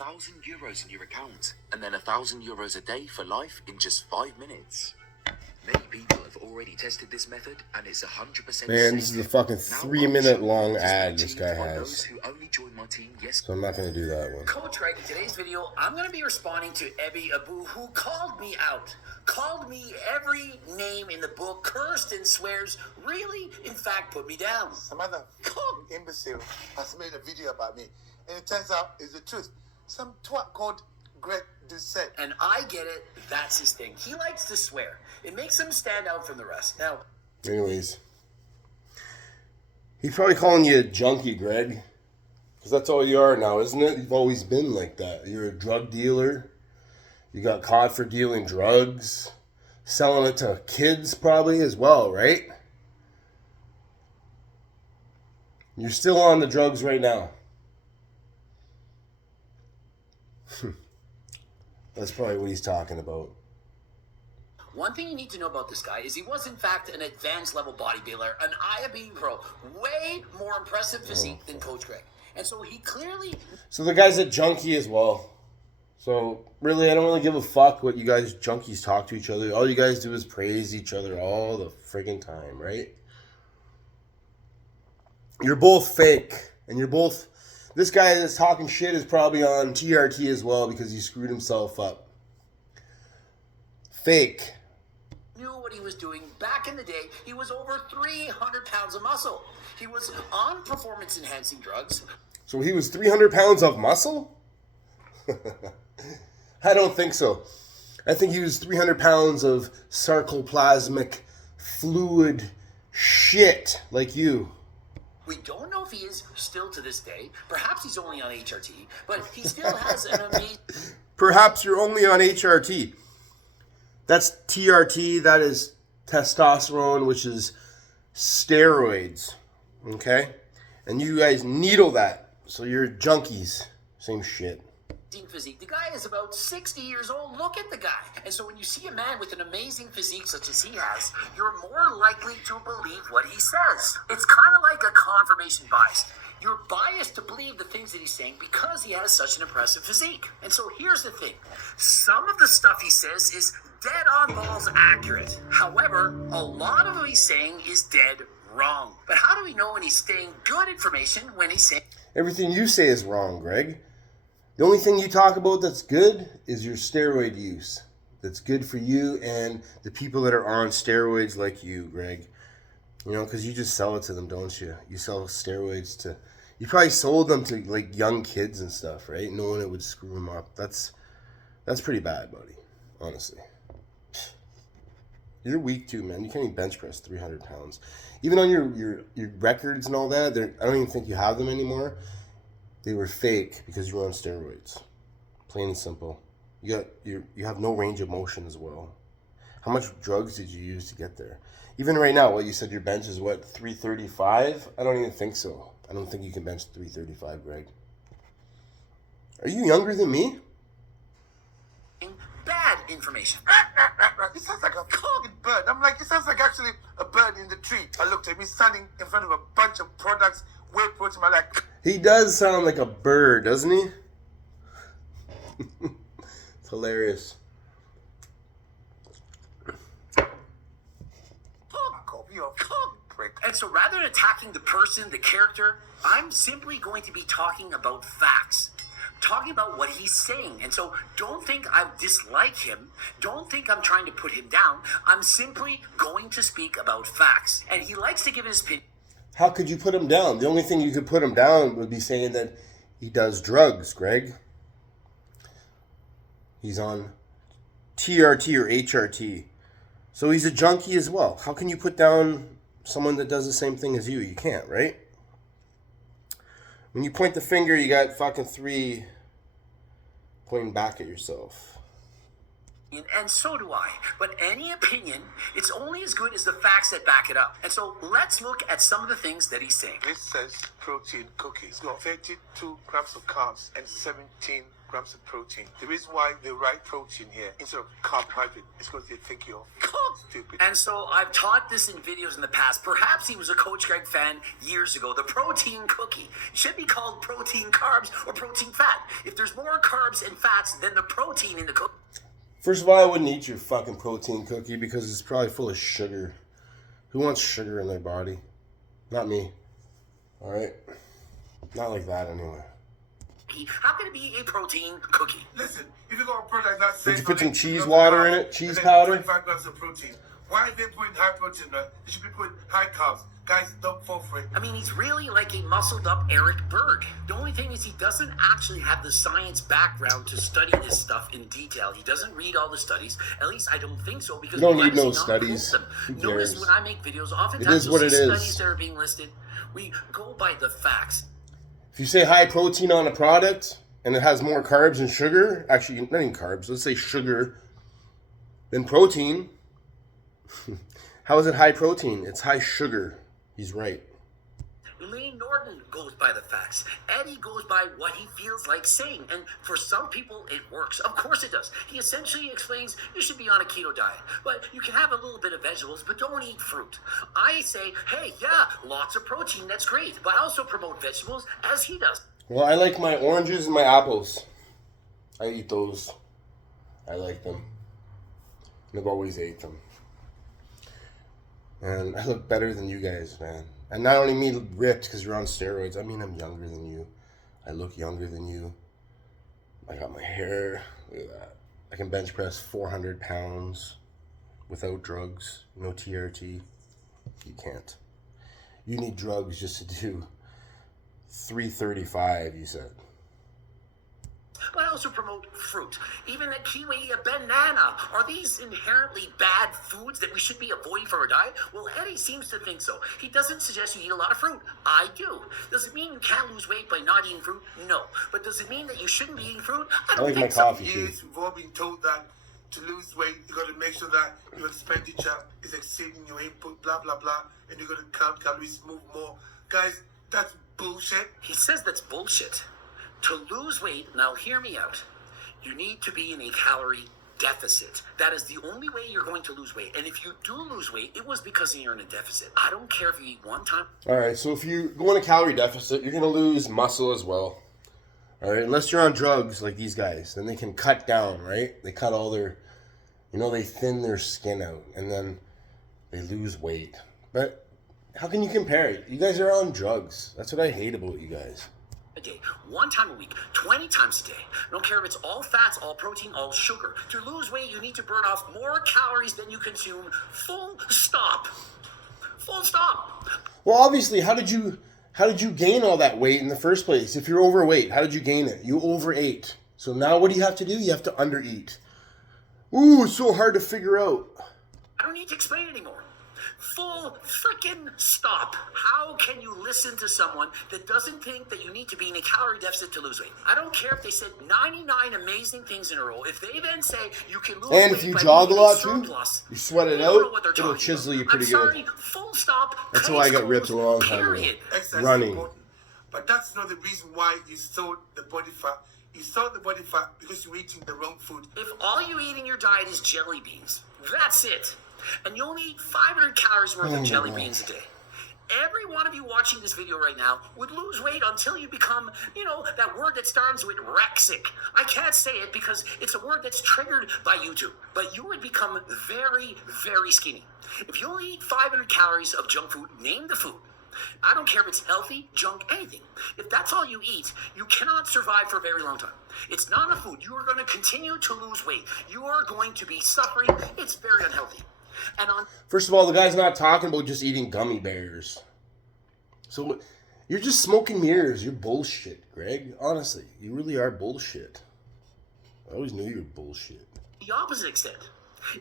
€1,000 in your account, and then €1,000 a day for life in just 5 minutes. Many people have already tested this method, and it's 100% Man, this is a fucking 3-minute long ad this guy has. So I'm not going to do that one. Coach Greg, in today's video, I'm going to be responding to Ebby Abu, who called me out. Called me every name in the book, cursed and swears, really, in fact, put me down. Some other imbecile has made a video about me, and it turns out it's the truth. Some twat called Greg Doucette. And I get it, that's his thing. He likes to swear. It makes him stand out from the rest. Now, anyways, he's probably calling you a junkie, Greg. Because that's all you are now, isn't it? You've always been like that. You're a drug dealer. You got caught for dealing drugs. Selling it to kids probably as well, right? You're still on the drugs right now. That's probably what he's talking about. one thing you need to know about this guy is he was, in fact, an advanced level bodybuilder, an IFBB pro, way more impressive physique than Coach Greg. And so he clearly... So the guy's a junkie as well. So really, I don't really give a fuck what you guys junkies talk to each other. All you guys do is praise each other all the friggin' time, right? You're both fake. And you're both... This guy that's talking shit is probably on TRT as well because he screwed himself up. Fake. Knew what he was doing. Back in the day, he was over 300 pounds of muscle. He was on performance-enhancing drugs. So he was 300 pounds of muscle? I don't think so. I think he was 300 pounds of sarcoplasmic fluid shit like you. We don't know if he is still to this day. Perhaps he's only on HRT, but he still has an amazing... Perhaps you're only on HRT. That's TRT, that is testosterone, which is steroids, okay? And you guys needle that, so you're junkies. Same shit. Physique. The guy is about 60 years old. Look at the guy. And so when you see a man with an amazing physique such as he has, you're more likely to believe what he says. It's kind of like a confirmation bias. You're biased to believe the things that he's saying because he has such an impressive physique. And so here's the thing. Some of the stuff he says is dead on balls accurate. However, a lot of what he's saying is dead wrong. But how do we know when he's saying good information when he's saying... Everything you say is wrong, Greg. The only thing you talk about that's good is your steroid use. That's good for you and the people that are on steroids like you, Greg. You know, because you just sell it to them, don't you? You sell steroids to... You probably sold them to, like, young kids and stuff, right? Knowing it would screw them up. That's pretty bad, buddy. Honestly. You're weak, too, man. You can't even bench press 300 pounds. Even on your records and all that, I don't even think you have them anymore. They were fake because you were on steroids. Plain and simple. You have no range of motion as well. How much drugs did you use to get there? Even right now, what you said your bench is what, 335? I don't even think so. I don't think you can bench 335, Greg. Are you younger than me? Bad information. It sounds like a fucking bird. I'm like, it sounds like actually a bird in the tree. I looked at him standing in front of a bunch of products, whey protein. I'm like... He does sound like a bird, doesn't he? It's hilarious. And so rather than attacking the person, the character, I'm simply going to be talking about facts. Talking about what he's saying. And so don't think I dislike him. Don't think I'm trying to put him down. I'm simply going to speak about facts. And he likes to give his opinion. How could you put him down? The only thing you could put him down would be saying that he does drugs, Greg. He's on TRT or HRT. So he's a junkie as well. How can you put down someone that does the same thing as you? You can't, right? When you point the finger, you got fucking 3 pointing back at yourself. And so do I. But any opinion, it's only as good as the facts that back it up. And so let's look at some of the things that he's saying. This says protein cookie. It's got 32 grams of carbs and 17 grams of protein. The reason why they write protein here instead of carbohydrate is because they think you're stupid. And so I've taught this in videos in the past. Perhaps he was a Coach Greg fan years ago. The protein cookie should be called protein carbs or protein fat. If there's more carbs and fats than the protein in the cookie. First of all, I wouldn't eat your fucking protein cookie because it's probably full of sugar. Who wants sugar in their body? Not me. Alright? Not like that anyway. How can it be a protein cookie? Listen, if you got a product that says... Did you put some cheese water in it? Cheese powder? 25 grams of protein. Why are they putting high protein? Right? They should be putting high carbs. Guys, don't fall for it. I mean, he's really like a muscled up Eric Berg. The only thing is he doesn't actually have the science background to study this stuff in detail. He doesn't read all the studies. At least I don't think so, because you don't we need no obviously not studies. prove them. Who Notice cares? when I make videos, oftentimes It is what you'll it see is. studies that are being listed. We go by the facts. If you say high protein on a product and it has more carbs and sugar, actually not even carbs, let's say sugar, than protein, how is it high protein? It's high sugar. He's right. Elaine Norton goes by the facts. Eddie goes by what he feels like saying. And for some people, it works. Of course it does. He essentially explains you should be on a keto diet. But you can have a little bit of vegetables, but don't eat fruit. I say, hey, yeah, lots of protein. That's great. But I also promote vegetables as he does. Well, I like my oranges and my apples. I eat those. I like them. And I've always ate them. And I look better than you guys, man. And not only me ripped because you're on steroids. I mean, I'm younger than you. I look younger than you. I got my hair. Look at that. I can bench press 400 pounds without drugs. No TRT. You can't. You need drugs just to do 335, you said. But I also promote fruit. Even a kiwi, a banana. Are these inherently bad foods that we should be avoiding from our diet? Well, Eddie seems to think so. He doesn't suggest you eat a lot of fruit. I do. Does it mean you can't lose weight by not eating fruit? No. But does it mean that you shouldn't be eating fruit? I don't like think my so. coffee too. Years, we've all been told that to lose weight, you got to make sure that your expenditure is exceeding your input, blah, blah, blah, and you got to count calories, move more. Guys, that's bullshit. He says that's bullshit. To lose weight, now hear me out, you need to be in a calorie deficit. That is the only way you're going to lose weight. And if you do lose weight, it was because you're in a deficit. I don't care if you eat one time. All right, so if you go on a calorie deficit, you're going to lose muscle as well. All right, unless you're on drugs like these guys, then they can cut down, right? They cut all their, they thin their skin out, and then they lose weight. But how can you compare it? You guys are on drugs. That's what I hate about you guys. A day, one time a week, 20 times a day. I don't care if it's all fats, all protein, all sugar. To lose weight, you need to burn off more calories than you consume. Full stop. Full stop. Well, obviously, how did you gain all that weight in the first place? If you're overweight, how did you gain it? You overate. So now what do you have to do? You have to undereat. Ooh, it's so hard to figure out. I don't need to explain anymore. Full freaking stop. How can you listen to someone that doesn't think that you need to be in a calorie deficit to lose weight? I don't care if they said 99 amazing things in a row. If they then say you can lose weight, And if you by jog a being lot surplus, too, you sweat it they don't know out, what they're it'll talking chisel about. you pretty I'm sorry, good. full stop. That's why I got ripped a long time ago. Period. Exercise Running. is important. But that's not the reason why you sold the body fat. You sold the body fat because you're eating the wrong food. If all you eat in your diet is jelly beans, that's it. And you only eat 500 calories worth of jelly beans a day. Every one of you watching this video right now would lose weight until you become, that word that starts with rexic. I can't say it because it's a word that's triggered by YouTube. But you would become very, very skinny. If you only eat 500 calories of junk food, name the food. I don't care if it's healthy, junk, anything. If that's all you eat, you cannot survive for a very long time. It's not a food. You are going to continue to lose weight. You are going to be suffering. It's very unhealthy. And First of all, the guy's not talking about just eating gummy bears. So you're just smoking mirrors. You're bullshit, Greg. Honestly, you really are bullshit. I always knew you were bullshit. the opposite extent.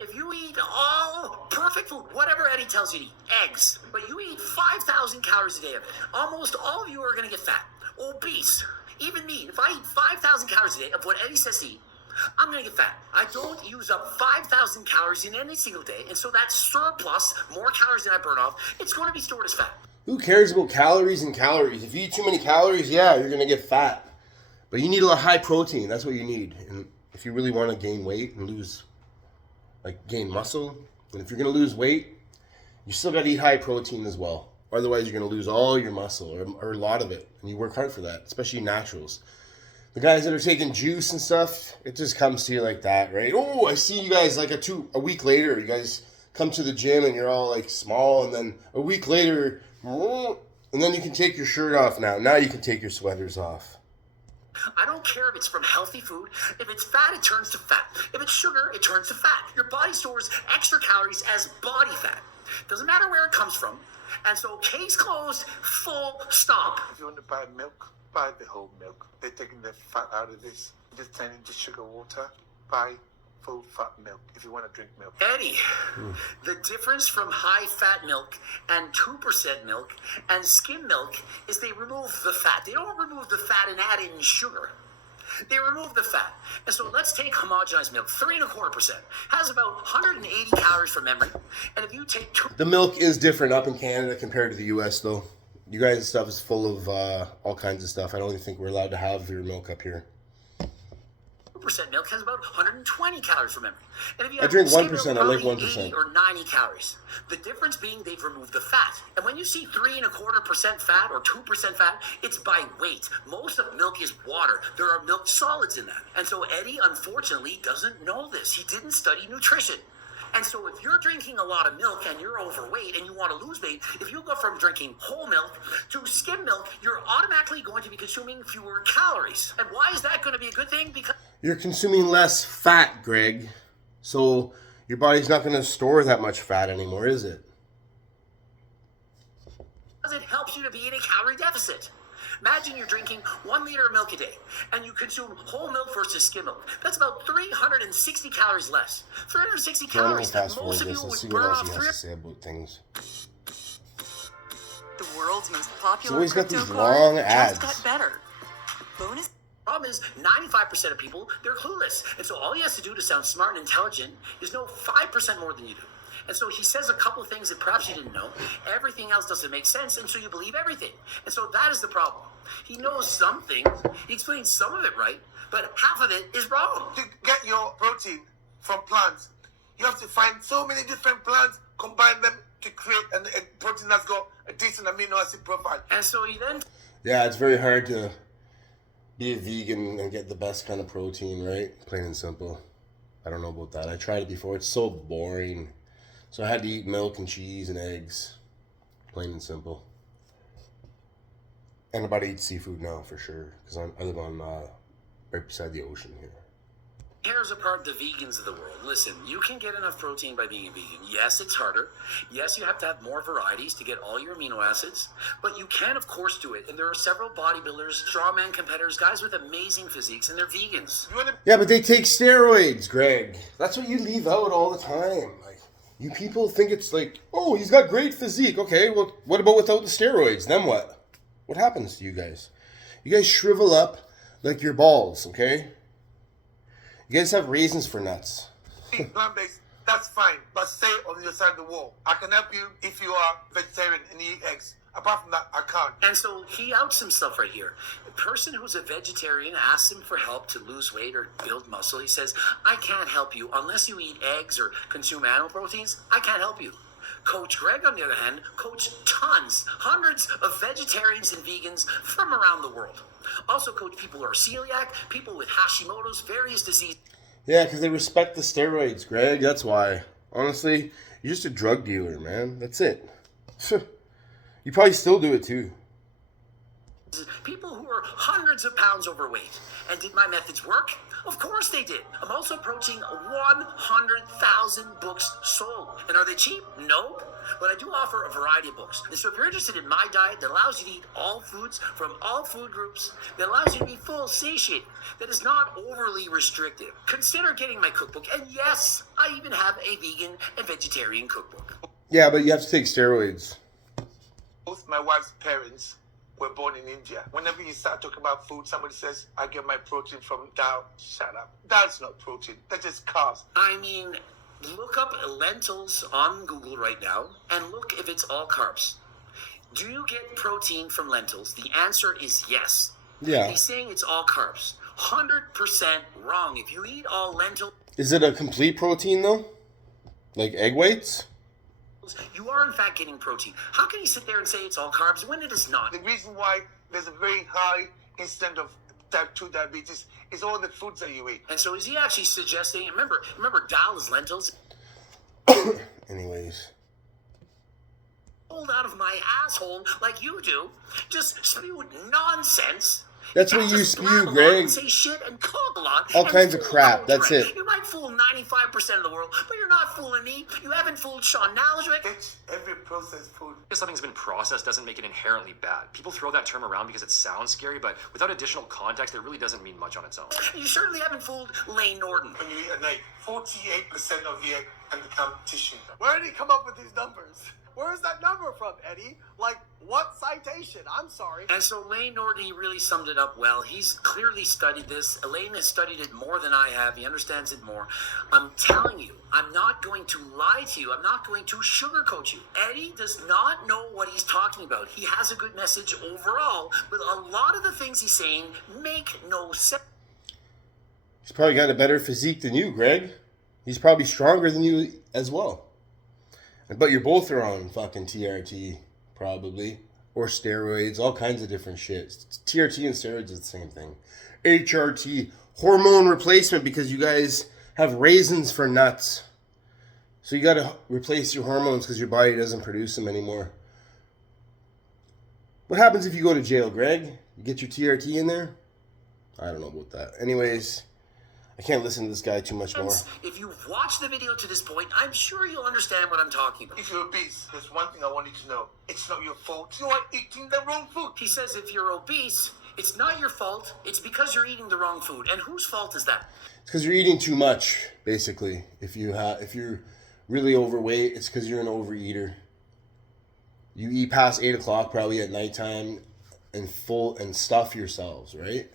If you eat all perfect food, whatever Eddie tells you to eat, eggs, but you eat 5,000 calories a day of it, almost all of you are going to get fat, obese. Even me, if I eat 5,000 calories a day of what Eddie says to eat, I'm gonna get fat. I don't use up 5,000 calories in any single day, and so that surplus, more calories than I burn off, it's going to be stored as fat. Who cares about calories and calories? If you eat too many calories, yeah, you're gonna get fat. But you need a lot of high protein. That's what you need. And if you really want to gain weight and gain muscle, and if you're gonna lose weight, you still gotta eat high protein as well. Otherwise, you're gonna lose all your muscle or a lot of it. And you work hard for that, especially naturals. The guys that are taking juice and stuff, it just comes to you like that, right? Oh, I see you guys like a week later, you guys come to the gym and you're all like small, and then a week later, and then you can take your shirt off now. Now you can take your sweaters off. I don't care if it's from healthy food. If it's fat, it turns to fat. If it's sugar, it turns to fat. Your body stores extra calories as body fat. Doesn't matter where it comes from. And so case closed, full stop. If you want to buy milk, buy the whole milk. They're taking the fat out of this, just turning into sugar water. Buy full fat milk if you want to drink milk. Eddie, the difference from high fat milk and 2% milk and skim milk is they remove the fat. They don't remove the fat and add in sugar. They remove the fat. And so let's take homogenized milk, 3.25%. Has about 180 calories from memory. And if you take The milk is different up in Canada compared to the US though. You guys' stuff is full of all kinds of stuff. I don't even think we're allowed to have your milk up here. 2% milk has about 120 calories from memory. And if you I have drink skim 1%, milk, I like probably 1%. 80 or 90 calories. The difference being they've removed the fat. And when you see 3.25% fat or 2% fat, it's by weight. Most of milk is water. There are milk solids in that. And so Eddie, unfortunately, doesn't know this. He didn't study nutrition. And so if you're drinking a lot of milk and you're overweight and you want to lose weight, if you go from drinking whole milk to skim milk, you're automatically going to be consuming fewer calories. And why is that going to be a good thing? Because You're consuming less fat, Greg. So your body's not going to store that much fat anymore, is it? it helps you to be in a calorie deficit. Imagine you're drinking 1 liter of milk a day, and you consume whole milk versus skim milk. That's about 360 calories less. 360 So I'm gonna calories. fast forward Most of you this and would see burn what else off he has to say about things. The world's most popular always got crypto these card long just ads. got better. Bonus. Problem is, 95% of people, they're clueless. And so all he has to do to sound smart and intelligent is know 5% more than you do. And so he says a couple things that perhaps you didn't know. Everything else doesn't make sense, and so you believe everything. And so that is the problem. He knows some things, he explains some of it right, but half of it is wrong. To get your protein from plants, you have to find so many different plants, combine them to create a protein that's got a decent amino acid profile. And so he then Yeah, it's very hard to be a vegan and get the best kind of protein, right? Plain and simple. I don't know about that. I tried it before. It's so boring. So I had to eat milk and cheese and eggs. Plain and simple. And I'm about to eat seafood now for sure. Because I live on right beside the ocean here. tears apart the vegans of the world. Listen, you can get enough protein by being a vegan. Yes, it's harder. Yes, you have to have more varieties to get all your amino acids. But you can, of course, do it. And there are several bodybuilders, strongman competitors, guys with amazing physiques, and they're vegans. You want to Yeah, but they take steroids, Greg. That's what you leave out all the time. Like, you people think it's like, oh, he's got great physique. Okay, well, what about without the steroids? Then what? What happens to you guys? You guys shrivel up like your balls, okay? You guys have raisins for nuts. eat plant-based, that's fine. But stay on your side of the wall. I can help you if you are vegetarian and eat eggs. Apart from that, I can't. And so he outs himself right here. The person who's a vegetarian asks him for help to lose weight or build muscle. He says, I can't help you. Unless you eat eggs or consume animal proteins, I can't help you. Coach Greg, on the other hand, coached hundreds of vegetarians and vegans from around the world. Also coach people who are celiac, people with Hashimoto's, various diseases. Yeah, because they respect the steroids, Greg. That's why. Honestly, you're just a drug dealer, man. That's it. You probably still do it too. People who are hundreds of pounds overweight. And did my methods work? Of course they did. I'm also approaching 100,000 books sold. And are they cheap? Nope. But I do offer a variety of books. And so if you're interested in my diet that allows you to eat all foods from all food groups, that allows you to be full satiated, that is not overly restrictive, consider getting my cookbook. And yes, I even have a vegan and vegetarian cookbook. Yeah, but you have to take steroids. Both my wife's parents were born in India. Whenever you start talking about food, somebody says, I get my protein from Dow. Shut up. That's not protein. That's just carbs. I mean, look up lentils on Google right now and look if it's all carbs. Do you get protein from lentils? The answer is yes. Yeah. He's saying it's all carbs. 100% wrong. If you eat all lentils, Is it a complete protein though? Like egg whites? you are in fact getting protein. How can you sit there and say it's all carbs when it is not? The reason why there's a very high incidence of type 2 diabetes is all the foods that you eat. And so is he actually suggesting, remember dal is lentils? Anyways. Pulled out of my asshole like you do, just spewed nonsense. That's what Just you blab spew, a lot Greg. and say shit and cook a lot. All and kinds of fool crap. the That's world. it. You might fool 95% of the world, but you're not fooling me. You haven't fooled Sean Nalajwick. It's every processed food. Because something's been processed doesn't make it inherently bad. People throw that term around because it sounds scary, but without additional context, it really doesn't mean much on its own. You certainly haven't fooled Lane Norton. When you eat at night, 48% of the egg can become tissue. Where did he come up with these numbers? Where's that number from, Eddie? Like, what citation? I'm sorry. And so Lane Norton, he really summed it up well. He's clearly studied this. Elaine has studied it more than I have. He understands it more. I'm telling you, I'm not going to lie to you. I'm not going to sugarcoat you. Eddie does not know what he's talking about. He has a good message overall, but a lot of the things he's saying make no sense. He's probably got a better physique than you, Greg. He's probably stronger than you as well. But you're both are on fucking TRT, probably. Or steroids, all kinds of different shit. TRT and steroids is the same thing. HRT, hormone replacement, because you guys have raisins for nuts. So you got to replace your hormones because your body doesn't produce them anymore. What happens if you go to jail, Greg? You get your TRT in there? I don't know about that. Anyways, I can't listen to this guy too much more. If you've watched the video to this point, I'm sure you'll understand what I'm talking about. If you're obese, there's one thing I want you to know. It's not your fault. You are eating the wrong food. He says if you're obese, it's not your fault. It's because you're eating the wrong food. And whose fault is that? It's because you're eating too much, basically. If you're really overweight, it's because you're an overeater. You eat past 8 o'clock probably at nighttime and stuff yourselves, right?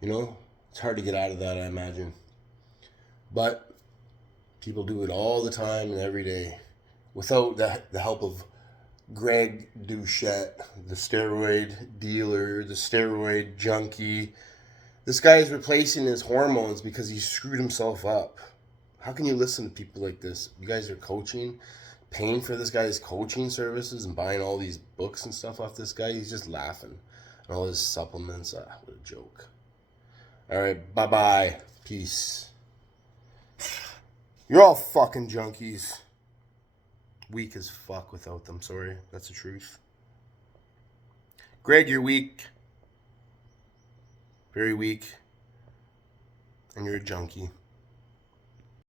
You know? It's hard to get out of that, I imagine. But people do it all the time and every day without the help of Greg Doucette, the steroid dealer, the steroid junkie. This guy is replacing his hormones because he screwed himself up. How can you listen to people like this? You guys are coaching, paying for this guy's coaching services and buying all these books and stuff off this guy. He's just laughing. And all his supplements. What a joke. All right, bye-bye. Peace. You're all fucking junkies. Weak as fuck without them, sorry. That's the truth. Greg, you're weak. Very weak. And you're a junkie.